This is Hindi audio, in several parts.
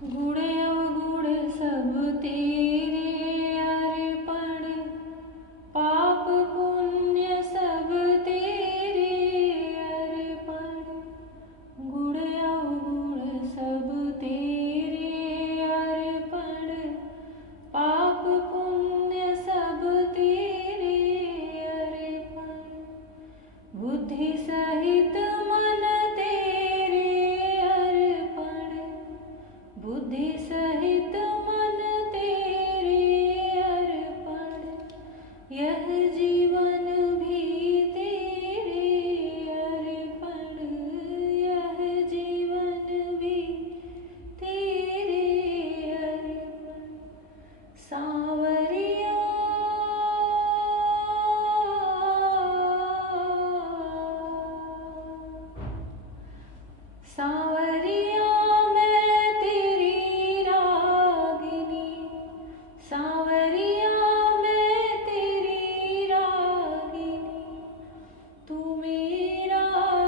गुण अवगुण सब तेरे अर्पण, पाप पुण्य सब तेरे अर्पण। गुण अवगुण सब तेरे अर्पण, पाप पुण्य सब तेरे अर्पण। बुद्धि सहित मन तेरे अर्पण, बुद्धि सहित मन तेरे अर्पण। यह जीवन भी तेरे अर्पण, यह जीवन भी तेरे अर्पण। सांवरिया सांवरिया मैं तेरी रागिनी, सांवरिया मैं तेरी रागिनी। तू मेरा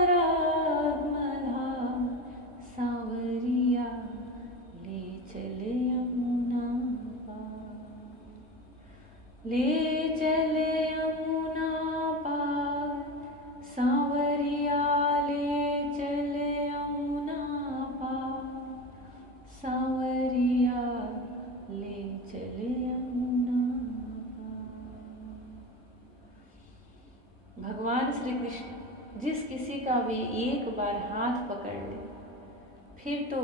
राग मल्हार, सांवरिया ले चल यमुना पार, ले चल यमुना पार। सांवरिया ले चल यमुना पार, सांवरिया ले चल यमुना पार। भगवान श्री कृष्ण जिस किसी का भी एक बार हाथ पकड़ ले, फिर तो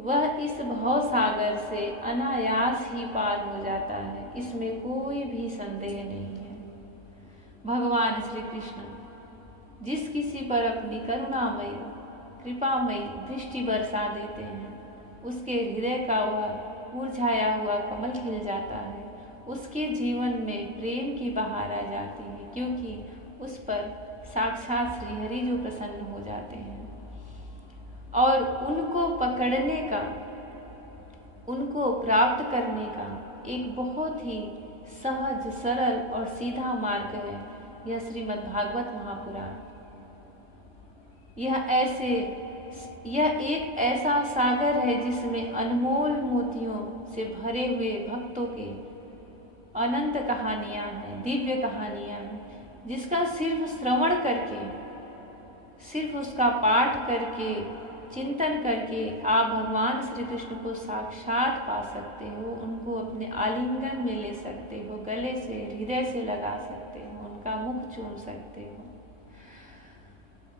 वह इस भव सागर से अनायास ही पार हो जाता है, इसमें कोई भी संदेह नहीं है। भगवान श्री कृष्ण जिस किसी पर अपनी करुणामयी कृपामयी दृष्टि बरसा देते हैं, उसके हृदय का वह मुरझाया हुआ कमल खिल जाता है, उसके जीवन में प्रेम की बहार आ जाती है, क्योंकि उस पर साक्षात श्रीहरि जो प्रसन्न हो जाते हैं। और उनको पकड़ने का, उनको प्राप्त करने का एक बहुत ही सहज सरल और सीधा मार्ग है यह श्रीमद् भागवत महापुराण। यह एक ऐसा सागर है जिसमें अनमोल मोतियों से भरे हुए भक्तों के अनंत कहानियां हैं, दिव्य कहानियां हैं, जिसका सिर्फ श्रवण करके, सिर्फ उसका पाठ करके, चिंतन करके आप भगवान श्री कृष्ण को साक्षात पा सकते हो, उनको अपने आलिंगन में ले सकते हो, गले से हृदय से लगा सकते हो, उनका मुख चूम सकते हो।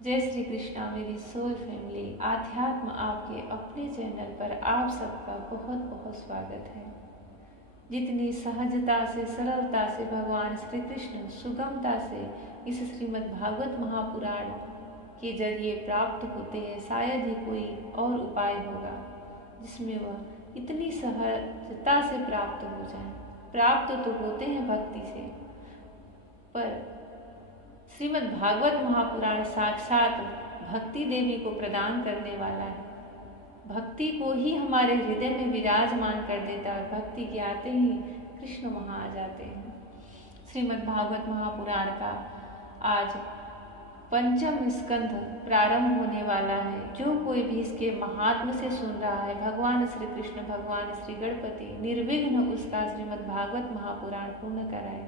जय श्री कृष्णा मेरी सोल फैमिली, आध्यात्म आपके अपने चैनल पर आप सबका बहुत बहुत स्वागत है। जितनी सहजता से, सरलता से भगवान श्री कृष्ण सुगमता से इस श्रीमद् भागवत महापुराण के जरिए प्राप्त होते हैं, शायद ही कोई और उपाय होगा जिसमें वह इतनी सहजता से प्राप्त हो जाए। प्राप्त तो होते हैं भक्ति से, पर श्रीमद् भागवत महापुराण साक्षात भक्ति देवी को प्रदान करने वाला है। भक्ति को ही हमारे हृदय में विराजमान कर देता है, भक्ति के आते ही कृष्ण वहाँ आ जाते हैं। श्रीमद् भागवत महापुराण का आज पंचम स्कंध प्रारंभ होने वाला है। जो कोई भी इसके महात्म से सुन रहा है, भगवान श्री कृष्ण, भगवान श्री गणपति निर्विघ्न उसका श्रीमद् भागवत महापुराण पूर्ण कराए।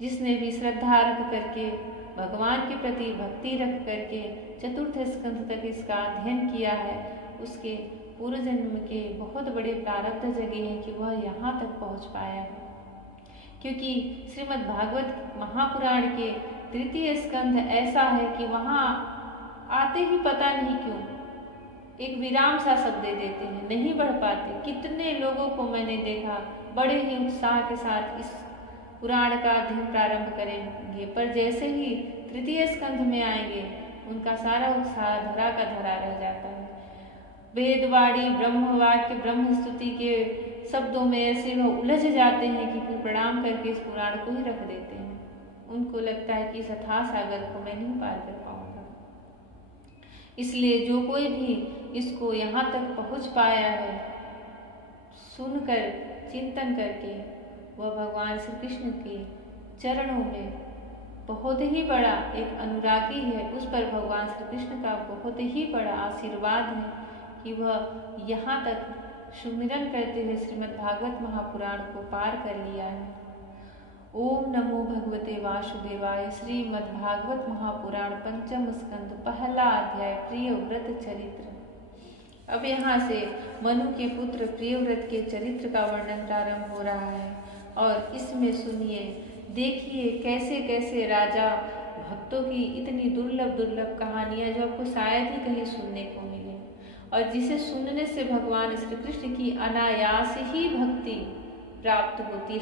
जिसने भी श्रद्धा रख करके, भगवान के प्रति भक्ति रख करके चतुर्थ स्कंध तक इसका अध्ययन किया है, उसके पूर्व जन्म के बहुत बड़े प्रारब्ध जगे हैं कि वह यहाँ तक पहुँच पाया है। क्योंकि श्रीमद् भागवत महापुराण के तृतीय स्कंध ऐसा है कि वहाँ आते ही पता नहीं क्यों एक विराम सा शब्द दे देते हैं, नहीं बढ़ पाते। कितने लोगों को मैंने देखा बड़े ही उत्साह के साथ इस पुराण का अध्ययन प्रारंभ करेंगे, पर जैसे ही तृतीय स्कंध में आएंगे उनका सारा उत्साह धरा का धरा रह जाता है। वेदवाणी, ब्रह्मवाक्य, ब्रह्म स्तुति के शब्दों में ऐसे वह उलझ जाते हैं कि फिर प्रणाम करके इस पुराण को ही रख देते हैं। उनको लगता है कि इस अथाह सागर को मैं नहीं पार कर पाऊंगा। इसलिए जो कोई भी इसको यहाँ तक पहुँच पाया है, सुनकर चिंतन करके, वह भगवान श्री कृष्ण के चरणों में बहुत ही बड़ा एक अनुरागी है। उस पर भगवान श्री कृष्ण का बहुत ही बड़ा आशीर्वाद है कि वह यहाँ तक सुमिरन करते हुए श्रीमद् भागवत महापुराण को पार कर लिया है। ओम नमो भगवते वासुदेवाय। श्रीमद् भागवत महापुराण पंचम स्कंद पहला अध्याय प्रियव्रत चरित्र। अब यहाँ से मनु के पुत्र प्रियव्रत के चरित्र का वर्णन प्रारंभ हो रहा है और इसमें सुनिए, देखिए कैसे कैसे राजा भक्तों की इतनी दुर्लभ कहानियाँ जो आपको शायद ही कहीं सुनने को मिले और जिसे सुनने से भगवान श्री कृष्ण की अनायास ही भक्ति प्राप्त होती,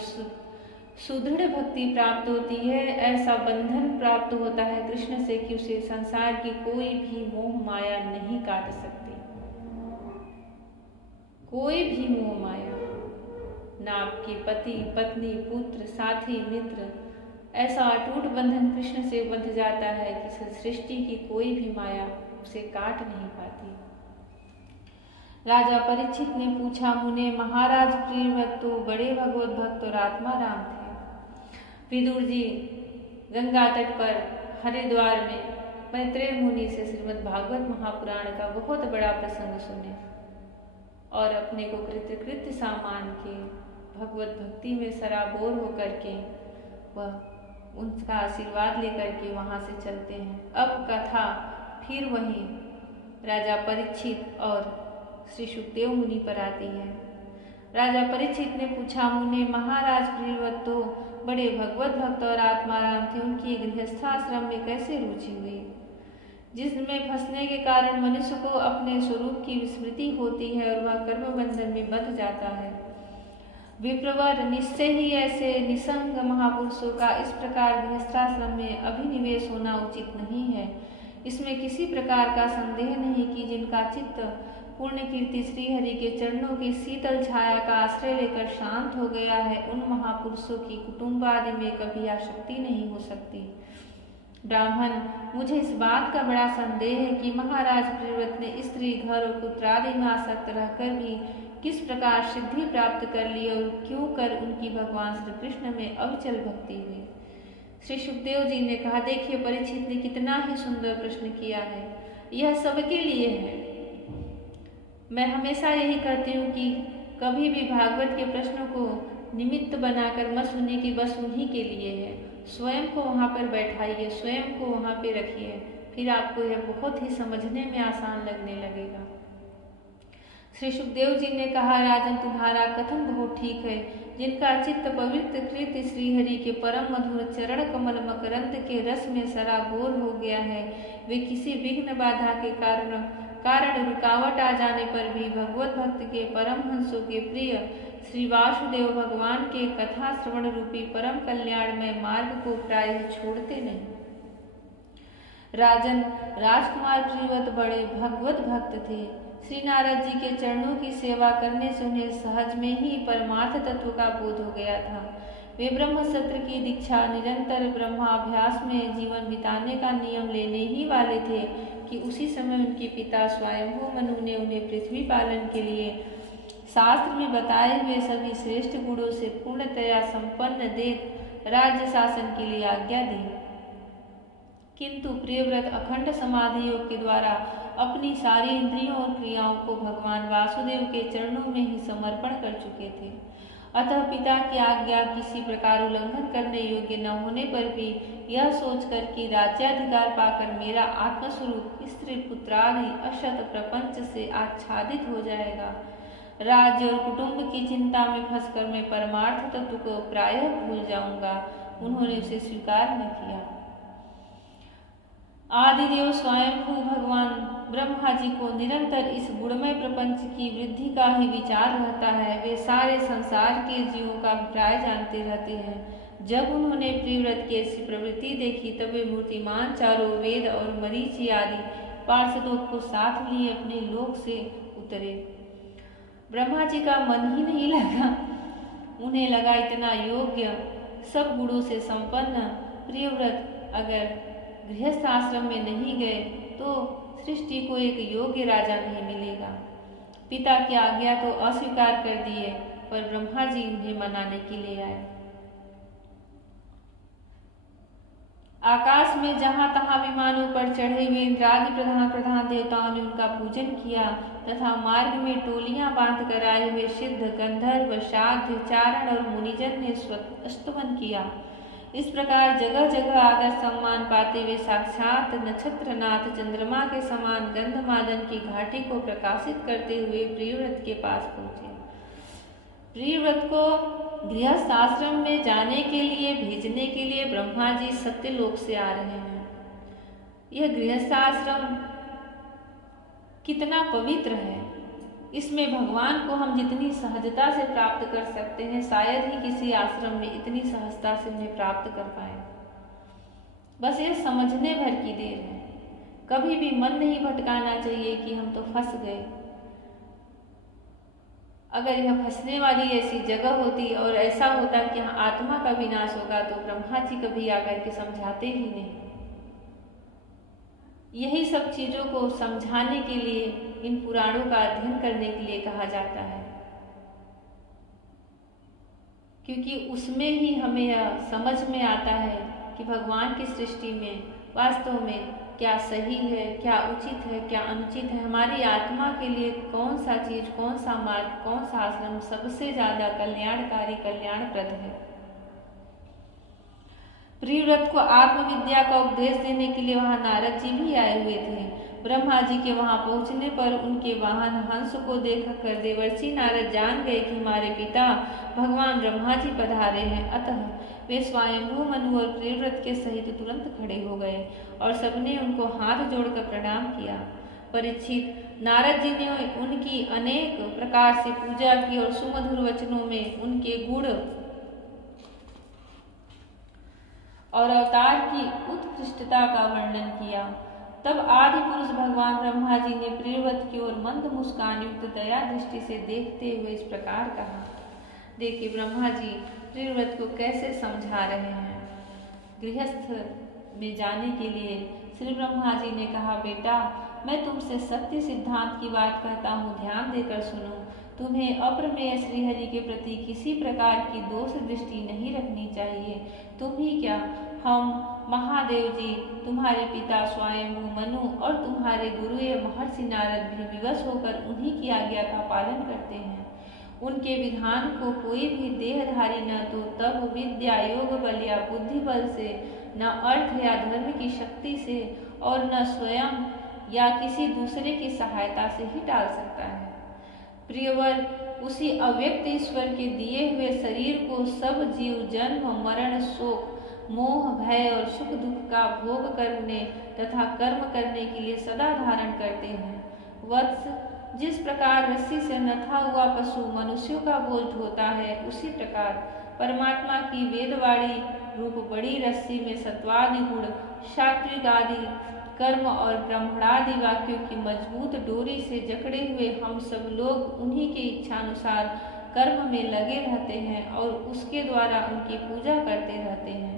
सुदृढ़ भक्ति प्राप्त होती है। ऐसा बंधन प्राप्त होता है कृष्ण से कि उसे संसार की कोई भी मोह माया नहीं काट सकती, कोई भी मोह माया, ना आपके पति पत्नी पुत्र साथी मित्र, ऐसा अटूट बंधन कृष्ण से बंध जाता है कि सृष्टि की कोई भी माया उसे काट नहीं पाती। राजा परीक्षित ने पूछा, मुने महाराज प्रियव्रत तो बड़े भगवत भक्त और आत्मा राम थे। विदुर जी गंगा तट पर हरिद्वार में मैत्रेय मुनि से श्रीमद् भागवत महापुराण का बहुत बड़ा प्रसंग सुने और अपने को कृत्य सामान के भगवत भक्ति में सराबोर होकर के वह उनका आशीर्वाद लेकर के वहाँ से चलते हैं। अब कथा फिर वहीं राजा परीक्षित और श्री सुखदेव मुनि पर आती है। राजा परीक्षित ने पूछा, मुने महाराज प्रियव्रत तो बड़े भगवत भक्त और आत्माराम थे, उनकी गृहस्थाश्रम में कैसे रुचि हुई, जिसमें फंसने के कारण मनुष्य को अपने स्वरूप की विस्मृति होती है और वह कर्म बंधन में बंध जाता है। विप्रवर, निश्चय ही ऐसे निसंग महापुरुषों का इस प्रकार गृहस्थाश्रम में अभिनिवेश होना उचित नहीं है। इसमें किसी प्रकार का संदेह नहीं कि जिनका चित्त पूर्ण कीर्ति श्रीहरि के चरणों की शीतल छाया का आश्रय लेकर शांत हो गया है, उन महापुरुषों की कुटुंब आदि में कभी आसक्ति नहीं हो सकती। ब्राह्मण, मुझे इस बात का बड़ा संदेह है कि महाराज प्रियव्रत ने स्त्री घर और पुत्र आदि में आसक्त रहकर भी किस प्रकार सिद्धि प्राप्त कर ली और क्यों कर उनकी भगवान श्री कृष्ण में अविचल भक्ति हुई। श्री सुखदेव जी ने कहा, देखिए परीक्षित ने कितना ही सुंदर प्रश्न किया है, यह सबके लिए है। मैं हमेशा यही कहती हूँ कि कभी भी भागवत के प्रश्नों को निमित्त बनाकर मत सुनिए कि बस उन्हीं के लिए है। स्वयं को वहाँ पर बैठाइए, स्वयं को वहाँ पे रखिए, फिर आपको यह बहुत ही समझने में आसान लगने लगेगा। श्री सुखदेव जी ने कहा, राजन तुम्हारा कथन बहुत ठीक है। जिनका चित्त पवित्र कृत श्रीहरि के परम मधुर चरण कमल मकरंद के रस में सराबोर हो गया है, वे किसी विघ्न बाधा के कारण रुकावट आ जाने पर भी भगवत भक्त के परम हंसों के प्रिय श्री वासुदेव भगवान के कथा श्रवण रूपी परम कल्याणमय मार्ग को प्रायः छोड़ते नहीं। राजन, राजकुमार प्रियव्रत बड़े भगवत भक्त थे। श्री नारद जी के चरणों की सेवा करने से उन्हें सहज में ही परमार्थ तत्व का बोध हो गया था। वे ब्रह्म सत्र की दीक्षा निरंतर ब्रह्माभ्यास में जीवन बिताने का नियम लेने ही वाले थे कि उसी समय उनके पिता स्वयंभू मनु ने उन्हें पृथ्वी पालन के लिए शास्त्र में बताए हुए सभी श्रेष्ठ गुणों से पूर्णतया संपन्न देख राज्य शासन के लिए आज्ञा दी। किंतु प्रियव्रत अखंड समाधि योग के द्वारा अपनी सारी इंद्रियों और क्रियाओं को भगवान वासुदेव के चरणों में ही समर्पण कर चुके थे। अतः पिता की आज्ञा किसी प्रकार उल्लंघन करने योग्य न होने पर भी यह सोचकर कि राज्याधिकार पाकर मेरा आत्मस्वरूप स्त्री पुत्रादि अशत प्रपंच से आच्छादित हो जाएगा, राज्य और कुटुंब की चिंता में फंसकर मैं परमार्थ तत्व को प्रायः भूल जाऊंगा, उन्होंने उसे स्वीकार न किया। आदिदेव स्वयंभू भगवान ब्रह्मा जी को निरंतर इस गुणमय प्रपंच की वृद्धि का ही विचार रहता है। वे सारे संसार के जीवों का अभिप्राय जानते रहते हैं। जब उन्होंने प्रियव्रत की ऐसी प्रवृत्ति देखी तब वे मूर्तिमान चारों वेद और मरीचि आदि पार्षदों को साथ लिए अपने लोक से उतरे। ब्रह्मा जी का मन ही नहीं लगा, उन्हें लगा इतना योग्य सब गुणों से संपन्न प्रियव्रत अगर गृहस्थ आश्रम में नहीं गए तो सृष्टि को एक योग्य राजा नहीं मिलेगा। पिता की आज्ञा तो अस्वीकार कर दिए, पर ब्रह्मा जी उन्हें मनाने के लिए आए। आकाश में जहाँ तहाँ विमानों पर चढ़े हुए इंद्रादि प्रधान प्रधान देवताओं ने उनका पूजन किया तथा मार्ग में टोलियां बांध कर आए हुए सिद्ध गंधर्व साध्य चारण और मुनिजन ने स्तुवन किया। इस प्रकार जगह जगह आदर सम्मान पाते हुए साक्षात नक्षत्रनाथ चंद्रमा के समान गंधमादन की घाटी को प्रकाशित करते हुए प्रियव्रत के पास पहुंचे। प्रियव्रत को गृहस्थ आश्रम में जाने के लिए भेजने के लिए ब्रह्मा जी सत्यलोक से आ रहे हैं। यह गृहस्थ आश्रम कितना पवित्र है, इसमें भगवान को हम जितनी सहजता से प्राप्त कर सकते हैं शायद ही किसी आश्रम में इतनी सहजता से उन्हें प्राप्त कर पाए। बस ये समझने भर की देर है। कभी भी मन नहीं भटकाना चाहिए कि हम तो फंस गए। अगर यह फंसने वाली ऐसी जगह होती और ऐसा होता कि यहाँ आत्मा का विनाश होगा तो ब्रह्मा जी कभी आकर के समझाते ही नहीं। यही सब चीजों को समझाने के लिए इन पुराणों का अध्ययन करने के लिए कहा जाता है, क्योंकि उसमें ही हमें यह समझ में आता है कि भगवान की सृष्टि में वास्तव में क्या सही है, क्या उचित है, क्या अनुचित है। हमारी आत्मा के लिए कौन सा चीज, कौन सा मार्ग, कौन सा आश्रम सबसे ज्यादा कल्याणकारी, कल्याणप्रद है। प्रियव्रत को आत्मविद्या का उपदेश देने के लिए वहां नारद जी भी आए हुए थे। ब्रह्मा जी के वहां पहुंचने पर उनके वाहन हंस को देखकर देवर्षि नारद जान गए कि हमारे पिता भगवान ब्रह्मा जी पधारे हैं। अतः वे स्वयंभू मनु और प्रियव्रत के सहित तुरंत खड़े हो गए और सबने उनको हाथ जोड़कर प्रणाम किया। परीक्षित, नारद जी ने उनकी अनेक प्रकार से पूजा की और सुमधुर वचनों में उनके गुण और अवतार की उत्कृष्टता का वर्णन किया। तब आदि पुरुष भगवान ब्रह्मा जी ने प्रियव्रत की ओर मंद मुस्कान युक्त दया दृष्टि से देखते हुए इस प्रकार कहा। देखिए ब्रह्मा जी प्रियव्रत को कैसे समझा रहे हैं। गृहस्थ में जाने के लिए श्री ब्रह्मा जी ने कहा, बेटा मैं तुमसे सत्य सिद्धांत की बात कहता हूँ, ध्यान देकर सुनो। तुम्हें अप्रमेय श्रीहरि के प्रति किसी प्रकार की दोष दृष्टि नहीं रखनी चाहिए। तुम ही क्या, हम महादेव जी, तुम्हारे पिता स्वयं मनु और तुम्हारे गुरु महर्षि नारद भी विवश होकर उन्हीं की आज्ञा का पालन करते हैं। उनके विधान को कोई भी देहधारी न तो तब विद्या योग बल या बुद्धि बल से, न अर्थ या धर्म की शक्ति से और न स्वयं या किसी दूसरे की सहायता से ही टाल सकता है। प्रियवर, उसी अव्यक्त ईश्वर के दिए हुए शरीर को सब जीव जन्म मरण शोक मोह भय और सुख दुख का भोग करने तथा कर्म करने के लिए सदा धारण करते हैं। वत्स, जिस प्रकार रस्सी से नथा हुआ पशु मनुष्यों का बोझ ढोता है, उसी प्रकार परमात्मा की वेदवाणी रूप बड़ी रस्सी में सत्वादि गुण, सात्विक आदि कर्म और ब्रह्मणादि वाक्यों की मजबूत डोरी से जकड़े हुए हम सब लोग उन्हीं के इच्छानुसार कर्म में लगे रहते हैं और उसके द्वारा उनकी पूजा करते रहते हैं।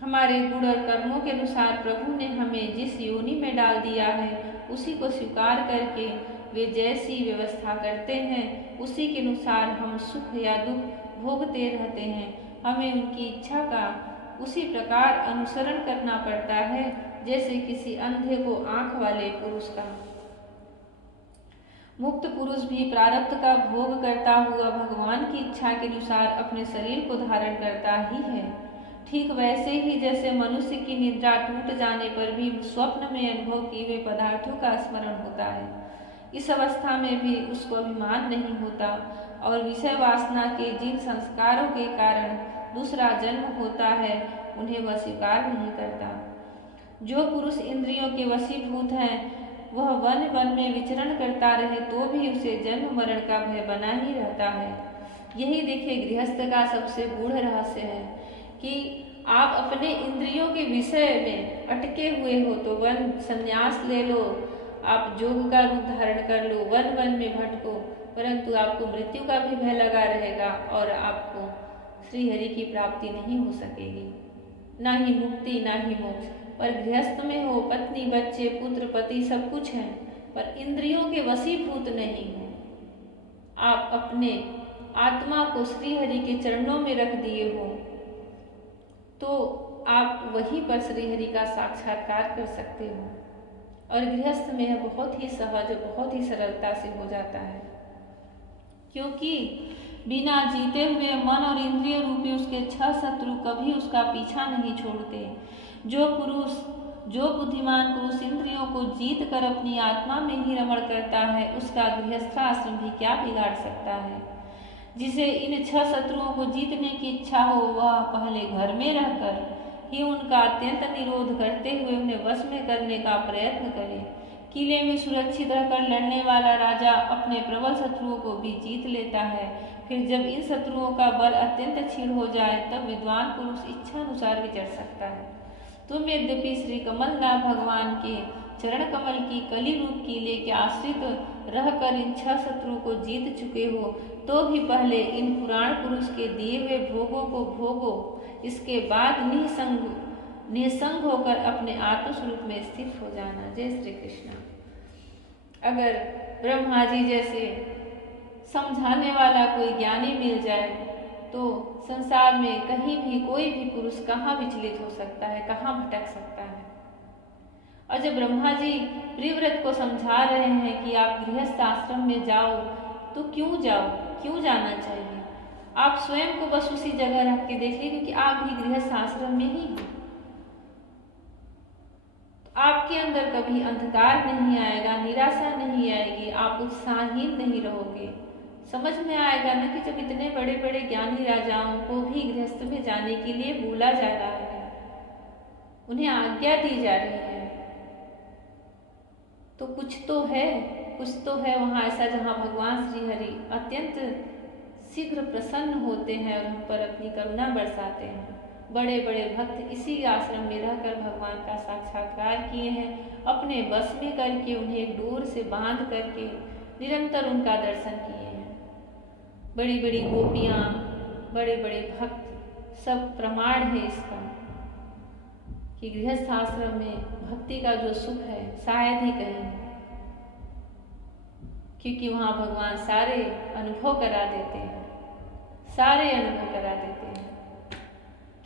हमारे गुण और कर्मों के अनुसार प्रभु ने हमें जिस योनि में डाल दिया है, उसी को स्वीकार करके वे जैसी व्यवस्था करते हैं, उसी के अनुसार हम सुख या दुख भोगते रहते हैं। हमें उनकी इच्छा का उसी प्रकार अनुसरण करना पड़ता है जैसे किसी अंधे को आंख वाले पुरुष का। मुक्त पुरुष भी प्रारब्ध का भोग करता हुआ भगवान की इच्छा के अनुसार अपने शरीर को धारण करता ही है। ठीक वैसे ही जैसे मनुष्य की निद्रा टूट जाने पर भी स्वप्न में अनुभव किए हुए पदार्थों का स्मरण होता है, इस अवस्था में भी उसको अभिमान नहीं होता और विषय वासना के जिन संस्कारों के कारण दूसरा जन्म होता है, उन्हें वह स्वीकार नहीं करता। जो पुरुष इंद्रियों के वशीभूत हैं, वह वन वन में विचरण करता रहे तो भी उसे जन्म मरण का भय बना ही रहता है। यही देखिए गृहस्थ का सबसे गूढ़ रहस्य है कि आप अपने इंद्रियों के विषय में अटके हुए हो तो वन संन्यास ले लो, आप जोग का रूप धारण कर लो, वन वन में भटको, परंतु आपको मृत्यु का भी भय लगा रहेगा और आपको श्रीहरि की प्राप्ति नहीं हो सकेगी, ना ही मुक्ति ना ही मोक्ष। पर गृहस्थ में हो, पत्नी बच्चे पुत्र पति सब कुछ है, पर इंद्रियों के वशीभूत नहीं हो। आप अपने आत्मा को श्रीहरि के चरणों में रख दिए हो तो आप वहीं पर श्रीहरि का साक्षात्कार कर सकते हो। और गृहस्थ में यह बहुत ही सहज, बहुत ही सरलता से हो जाता है, क्योंकि बिना जीते हुए मन और इंद्रिय रूपी उसके 6 शत्रु कभी उसका पीछा नहीं छोड़ते। जो बुद्धिमान पुरुष इंद्रियों को जीत कर अपनी आत्मा में ही रमण करता है, उसका गृहस्थाश्रम भी क्या बिगाड़ सकता है। जिसे इन 6 शत्रुओं को जीतने की इच्छा हो, वह पहले घर में रहकर ही उनका अत्यंत निरोध करते हुए उन्हें वश में करने का प्रयत्न करे। किले में सुरक्षित रहकर लड़ने वाला राजा अपने प्रबल शत्रुओं को भी जीत लेता है। फिर जब इन शत्रुओं का बल अत्यंत क्षीण हो जाए, तब विद्वान पुरुष इच्छानुसार विचर सकता है। तुम यद्यपि श्री कमलनाथ भगवान के चरण कमल की कली रूप कीले के आश्रित रहकर इन 6 शत्रुओं को जीत चुके हो, तो भी पहले इन पुराण पुरुष के दिए हुए भोगों को भोगो। इसके बाद निसंग होकर अपने आत्मस्वरूप में स्थित हो जाना। जय श्री कृष्ण। अगर ब्रह्मा जी जैसे समझाने वाला कोई ज्ञानी मिल जाए, तो संसार में कहीं भी कोई भी पुरुष कहाँ विचलित हो सकता है, कहाँ भटक सकता है। और जब ब्रह्मा जी प्रियव्रत को समझा रहे हैं कि आप गृहस्थ आश्रम में जाओ, तो क्यों जाओ, क्यों जाना चाहिए। आप स्वयं को बस उसी जगह रख के देखिए, क्योंकि आप भी गृहस्थ आश्रम में ही हैं। आपके अंदर कभी अंधकार नहीं आएगा, निराशा नहीं आएगी, आप उत्साहहीन नहीं रहोगे। समझ में आएगा ना कि जब इतने बड़े बड़े ज्ञानी राजाओं को भी गृहस्थ में जाने के लिए बोला जा रहा है, उन्हें आज्ञा दी जा रही है, तो कुछ तो है वहाँ ऐसा जहाँ भगवान श्रीहरि अत्यंत शीघ्र प्रसन्न होते हैं और हम पर अपनी करुणा बरसाते हैं। बड़े बड़े भक्त इसी आश्रम में रहकर भगवान का साक्षात्कार किए हैं, अपने बस में करके उन्हें एक डोर से बांध करके निरंतर उनका दर्शन किए हैं। बड़ी बड़ी गोपियाँ, बड़े बड़े भक्त, सब प्रमाण है इसका कि गृहस्थ आश्रम में भक्ति का जो सुख है शायद ही कहीं, क्योंकि वहाँ भगवान सारे अनुभव करा देते हैं, सारे अनुभव करा देते हैं।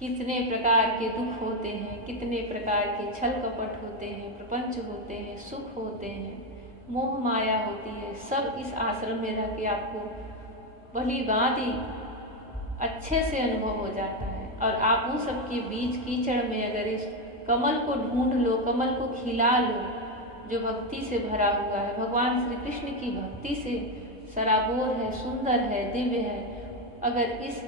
कितने प्रकार के दुख होते हैं, कितने प्रकार के छल कपट होते हैं, प्रपंच होते हैं, सुख होते हैं, मोह माया होती है, सब इस आश्रम में रह के आपको भली भांति अच्छे से अनुभव हो जाता है। और आप उन सब के बीच कीचड़ में अगर इस कमल को ढूंढ लो, कमल को खिला लो, जो भक्ति से भरा हुआ है, भगवान श्री कृष्ण की भक्ति से सराबोर है, सुंदर है, दिव्य है, अगर इस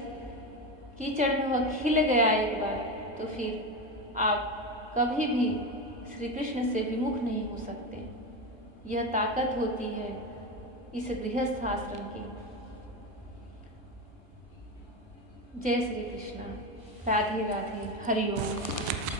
कीचड़ में वह खिल गया एक बार, तो फिर आप कभी भी श्री कृष्ण से विमुख नहीं हो सकते। यह ताकत होती है इस गृहस्थ आश्रम की। जय श्री कृष्ण। राधे राधे। हरि ओम।